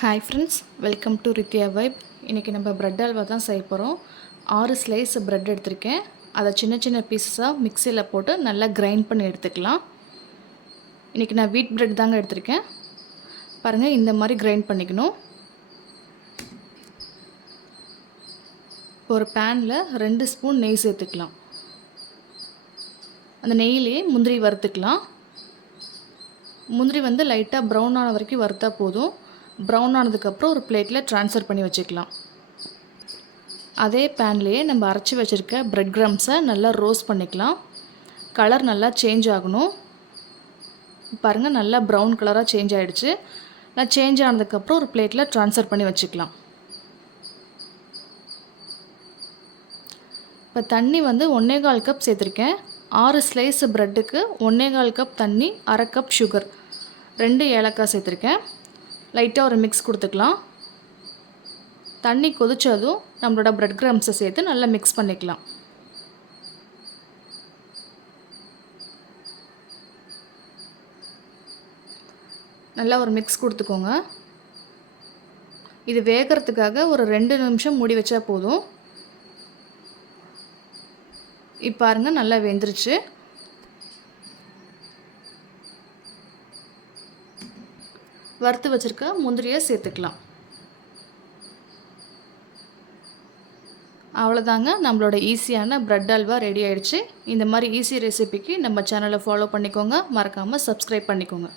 Hi friends, welcome to Rithiya vibe. இன்றைக்கி நம்ம bread halwa தான் செய்ய போகிறோம். 6 ஸ்லைஸ் ப்ரெட் எடுத்திருக்கேன். அதை சின்ன சின்ன பீஸஸாக மிக்சியில் போட்டு நல்லா கிரைண்ட் பண்ணி எடுத்துக்கலாம். இன்றைக்கி நான் வீட் ப்ரெட் தாங்க எடுத்திருக்கேன். பாருங்கள், இந்த மாதிரி கிரைண்ட் பண்ணிக்கணும். ஒரு பேனில் 2 ஸ்பூன் நெய் சேர்த்துக்கலாம். அந்த நெய்யிலேயே முந்திரி வறுத்துக்கலாம். முந்திரி லைட்டாக ப்ரௌன் ஆன வரைக்கும் வறுத்தா போதும். ப்ரௌன் ஆனதுக்கப்புறம் ஒரு பிளேட்டில் ட்ரான்ஸ்ஃபர் பண்ணி வச்சுக்கலாம். அதே பேன்லேயே நம்ம அரைச்சி வச்சுருக்க ப்ரெட் க்ரம்ஸை நல்லா ரோஸ்ட் பண்ணிக்கலாம். கலர் நல்லா சேஞ்ச் ஆகணும். பாருங்கள், நல்லா ப்ரௌன் கலராக சேஞ்ச் ஆகிடுச்சு. நான் சேஞ்ச் ஆனதுக்கப்புறம் ஒரு பிளேட்டில் ட்ரான்ஸ்ஃபர் பண்ணி வச்சுக்கலாம். இப்போ தண்ணி 1.25 கப் சேர்த்துருக்கேன். 6 ஸ்லைஸ் ப்ரெட்டுக்கு 1.25 கப் தண்ணி, 1/2 கப் சுகர், 2 ஏலக்காய் சேர்த்துருக்கேன். லைட்டாக ஒரு மிக்ஸ் கொடுத்துக்கலாம். தண்ணி கொதிச்சதும் நம்மளோட ப்ரெட் க்ரம்ஸை சேர்த்து நல்லா மிக்ஸ் பண்ணிக்கலாம். நல்லா ஒரு மிக்ஸ் கொடுத்துக்கோங்க. இது வேகிறதுக்காக ஒரு 2 நிமிஷம் மூடி வச்சா போதும். இப்போ பாருங்கள், நல்லா வெந்துருச்சு. வறுத்து வச்சுருக்க முந்திரியை சேர்த்துக்கலாம். அவ்வளோதாங்க, நம்மளோட ஈஸியான ப்ரெட் அல்வா ரெடி ஆகிடுச்சு. இந்த மாதிரி ஈஸி ரெசிபிக்கு நம்ம சேனலை ஃபாலோ பண்ணிக்கோங்க. மறக்காமல் சப்ஸ்கிரைப் பண்ணிக்கோங்க.